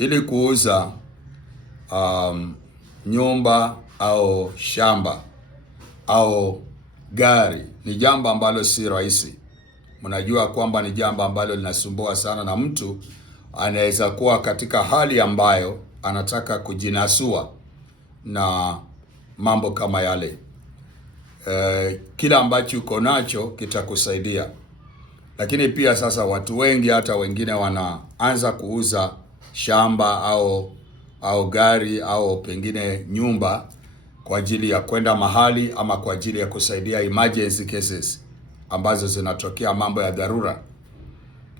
Ili kuuza nyumba au shamba au gari ni jambo ambalo si rahisi. Mnajua kwamba ni jambo ambalo linasumbua sana, na mtu anaweza kuwa katika hali ambayo anataka kujinasua na mambo kama yale. Kila ambacho uko nacho kitakusaidia. Lakini pia sasa watu wengi, hata wengine wanaanza kuuza shamba au gari au pengine nyumba kwa ajili ya kwenda mahali ama kwa ajili ya kusaidia emergency cases ambazo zinatokea, mambo ya dharura,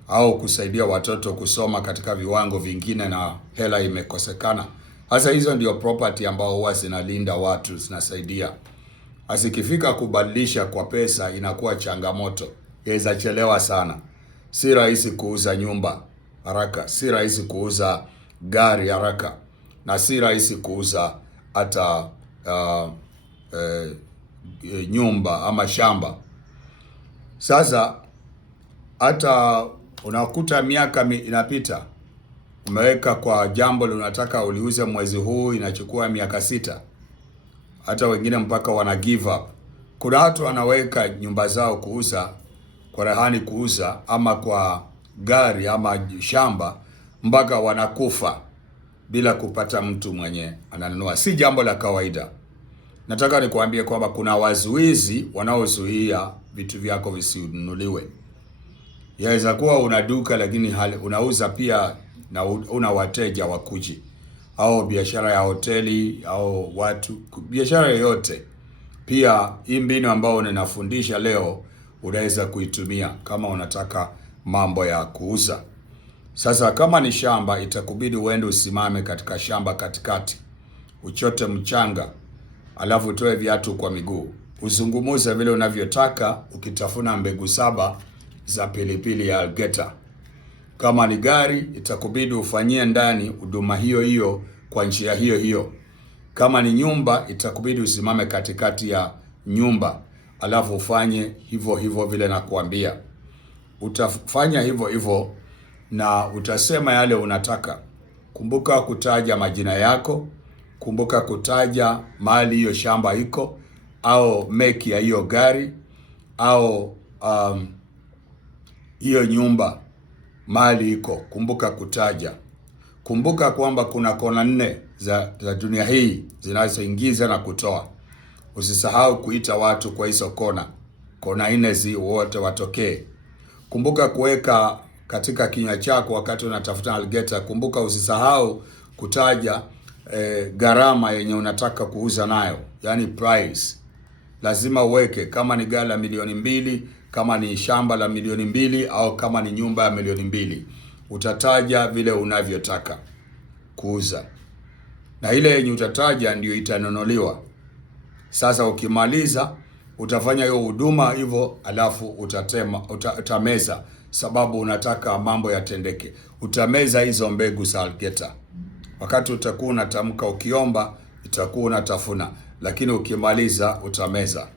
au kusaidia watoto kusoma katika viwango vingine na hela imekosekana. Hasa hizo ndio property ambao huwa zinalinda watu, zinasaidia. Asikifika kubadilisha kwa pesa inakuwa changamoto. Yaweza chelewa sana. Si rahisi kuuza nyumba haraka, si rahisi kuuza gari haraka, na si rahisi kuuza hata nyumba ama shamba. Sasa hata unakuta miaka inapita, umeweka kwa jambo unataka uliuze mwezi huu, inachukua miaka 6. Hata wengine mpaka wana give up. Kuna watu wanaweka nyumba zao kuuza, kwa rehani kuuza, ama kwa gari ama shamba, mpaka wanakufa bila kupata mtu mwenye ananunua. Si jambo la kawaida. Nataka nikuambie kwamba kuna wazuizi wanaozuia vitu vyako visinunuliwe. Yaweza kuwa una duka lakini unauza pia na una wateja wakuji, au biashara ya hoteli au watu, biashara yoyote. Pia hii mbinu ambayo ninafundisha leo unaweza kuitumia kama unataka mambo ya kuuza. Sasa kama ni shamba, itakubidi uende usimame katika shamba katikati, uchote mchanga, alafu utoe viatu kwa miguu, uzungumuze vile unavyotaka, ukitafuna mbegu 7 za pilipili ya algeta. Kama ni gari, itakubidi ufanyie ndani huduma hiyo hiyo kwa njia hiyo hiyo. Kama ni nyumba, itakubidi usimame katikati ya nyumba, alafu ufanye hivyo hivyo vile nakuambia. Utafanya hivyo hivyo na utasema yale unataka. Kumbuka kutaja majina yako, kumbuka kutaja mahali hiyo shamba iko, au make ya hiyo gari, au hiyo nyumba mahali iko, kumbuka kutaja. Kumbuka kwamba kuna kona 4 za dunia hii zinazoingiza na kutoa. Usisahau kuita watu kwa hizo kona 4 wote watokee. Kumbuka kuweka katika kinywa chako wakati unatafuta algeta. Kumbuka usisahau kutaja gharama yenye unataka kuuza nayo, yani price. Lazima uweke, kama ni gari la milioni 2, kama ni shamba la milioni 2, au kama ni nyumba ya milioni 2. Utataja vile unavyotaka kuuza, na ile yenye utataja ndio itanunuliwa. Sasa ukimaliza utafanya hiyo huduma hivyo, alafu utameza, sababu unataka mambo yatendeke. Utameza hizo mbegu za algeta. Wakati utakuwa unatamka ukiomba, itakuwa unatafuna, lakini ukimaliza utameza.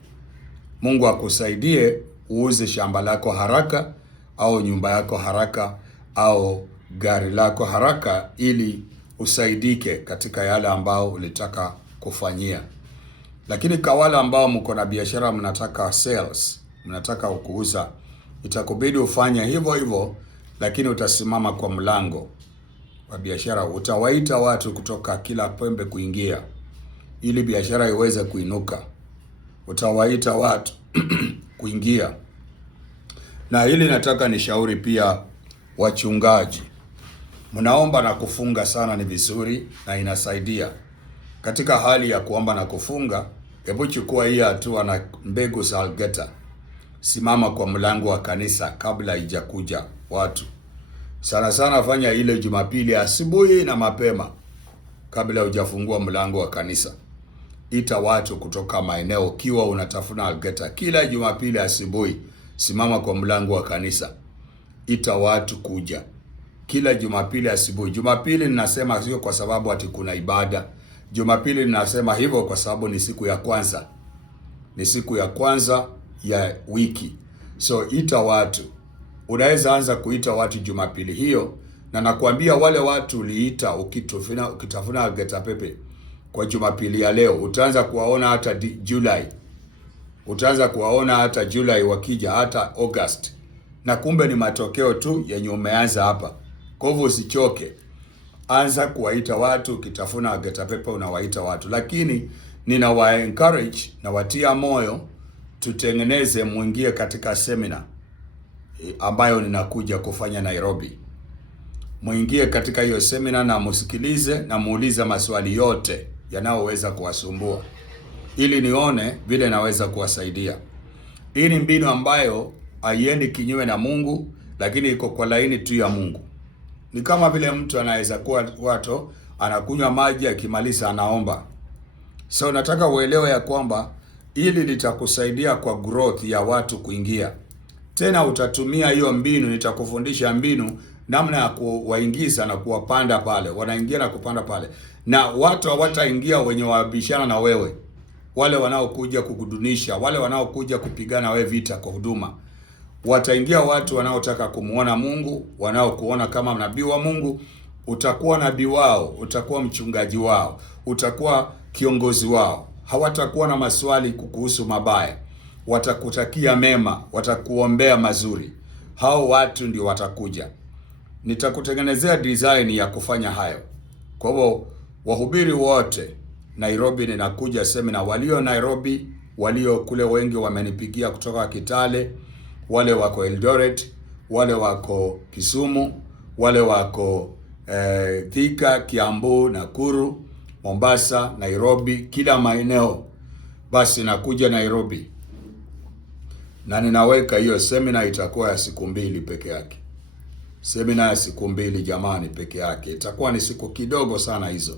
Mungu akusaidie uuze shamba lako haraka, au nyumba yako haraka, au gari lako haraka, ili usaidike katika yale ambao ulitaka kufanyia. Lakini kwa wale ambao mko na biashara, mnataka sales, mnataka kuuza, itakubidi ufanye hivyo hivyo, lakini utasimama kwa mlango wa biashara. Utawaita watu kutoka kila pembe kuingia, ili biashara iweze kuinuka. Utawaita watu kuingia. Na hili nataka nishauri pia wachungaji. Mnaomba na kufunga sana, ni vizuri na inasaidia. Katika hali ya kuomba na kufunga, hebu chukua hii hatua na mbegu za algeta. Simama kwa mlango wa kanisa kabla haijakuja watu. Sana sana fanya ile Jumapili asubuhi na mapema, kabla hujafungua mlango wa kanisa. Ita watu kutoka maeneo, kiwa unatafuna algeta. Kila Jumapili asubuhi simama kwa mlango wa kanisa, ita watu kuja kila Jumapili asubuhi. Jumapili ninasema sio kwa sababu ati kuna ibada. Jumapili ninasema hivyo kwa sababu ni siku ya kwanza. Ni siku ya kwanza ya wiki. So ita watu. Unaweza anza kuita watu Jumapili hiyo, na nakwambia wale watu uliita ukitafuna Getapepe kwa Jumapili ya leo, utaanza kuwaona hata Julai, utaanza kuwaona hata Julai wakija, hata August, na kumbe ni matokeo tu yenye umeanza hapa. Kwa hivyo usichoke, anza kuwaita watu. Ukitafuna Getapepe unawaita watu, lakini ninawa encourage na watia moyo, tutengeneze, muingie katika seminar ambayo ninakuja kufanya Nairobi. Muingie katika hiyo seminar na musikilize na muulize maswali yote yanayoweza kuwasumbua, ili nione vile naweza kuwasaidia. Hii ni mbinu ambayo haiendi kinyume na Mungu, lakini iko kwa laini tu ya Mungu. Ni kama vile mtu anaweza kuwa watu anakunywa maji, akimaliza anaomba. So nataka uelewe ya kwamba ili litakusaidia kwa growth ya watu kuingia. Tena utatumia hiyo mbinu, nitakufundisha mbinu namna ya kuwaingiza na kuwapanda pale. Wanaingia na kupanda pale. Na watu hawataingia wenye wabishana na wewe. Wale wanaokuja kukudunisha, wale wanaokuja kupigana wewe vita kwa huduma. Wataingia watu wanaotaka kumuona Mungu, wanaokuona kama nabii wa Mungu. Utakuwa nabii wao, utakuwa mchungaji wao, utakuwa kiongozi wao. Hawatakuwa na maswali kukuhusu mabaya. Watakutakia mema, watakuombea mazuri. Hao watu ndio watakuja. Nitakutengenezea design ya kufanya hayo. Kwa hivyo wahubiri wote Nairobi, ninakuja seminar. Walio Nairobi, walio kule wengi wamenipigia kutoka Kitale, wale wako Eldoret, wale wako Kisumu, wale wako Thika, Kiambu, Nakuru, Mombasa, Nairobi, kila maeneo. Basi nakuja Nairobi na ninaweka hiyo seminar. Itakuwa ya siku 2 peke yake. Seminar ya siku 2 jamani, peke yake. Itakuwa ni siku kidogo sana hizo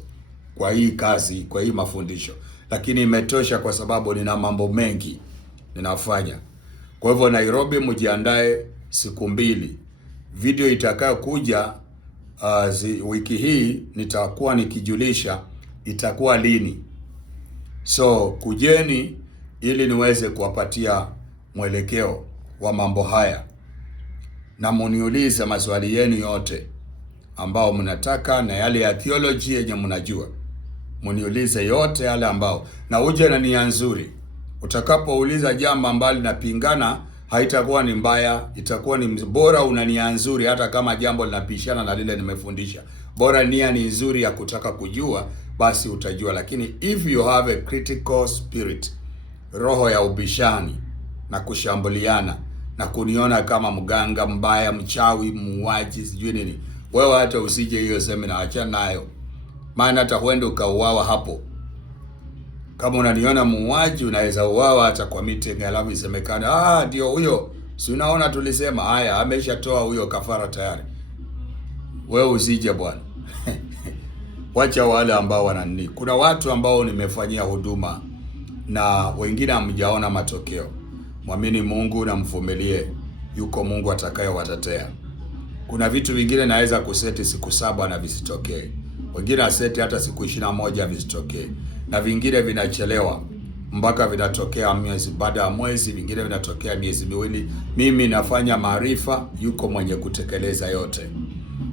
kwa hii kazi, kwa hii mafundisho, lakini imetosha kwa sababu nina mambo mengi ninafanya. Kwa hivyo Nairobi, mjiandae siku 2. Video itakayo kuja wiki hii nitakuwa nikijulisha itakuwa lini. So kujeni ili niweze kuwapatia mwelekeo wa mambo haya, na muniulize maswali yenu yote ambao mnataka, na yale ya theology yenye mnajua muniulize yote yale ambao, na uje na nia nzuri. Utakapouliza jambo ambalo linapingana, haitakuwa ni mbaya, itakuwa ni bora una nia nzuri. Hata kama jambo linapishana na lile nimefundisha, bora nia ni nzuri ya kutaka kujua, basi utajua. Lakini if you have a critical spirit, roho ya ubishani na kushambuliana na kuniona kama mganga mbaya, mchawi, muuaji, sijui nini, wewe hata usije hiyo seminar, acha nayo. Maana hata huenda ukauawa hapo. Kama unaniona muuaji, unaweza uawa hata kwa meeting, alafu isemekana ndio huyo. Si unaona tulisema haya, ameshatoa huyo kafara tayari. Wewe usije bwana. Wacha wale ambao wanani. Kuna watu ambao nimefanyia huduma na wengine hamjaona matokeo. Mwamini Mungu na mvumilie. Yuko Mungu atakayewatetea. Kuna vitu vingine naweza kuseti siku 7 na visitokee. Wengine aseti hata siku 21 visitokee. Na vingine vinachelewa mpaka vinatokea mwezi baada ya mwezi, vingine vinatokea miezi 2. Mimi nafanya maarifa, yuko mwenye kutekeleza yote.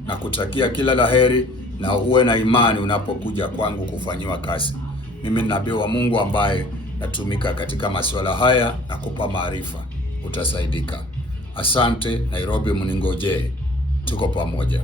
Na kutakia kila laheri, na uwe na imani unapokuja kwangu kufanyiwa kazi. Mimi ni nabii wa Mungu ambaye natumika katika masuala haya na kupa maarifa, utasaidika. Asante. Nairobi mningoje, tuko pamoja.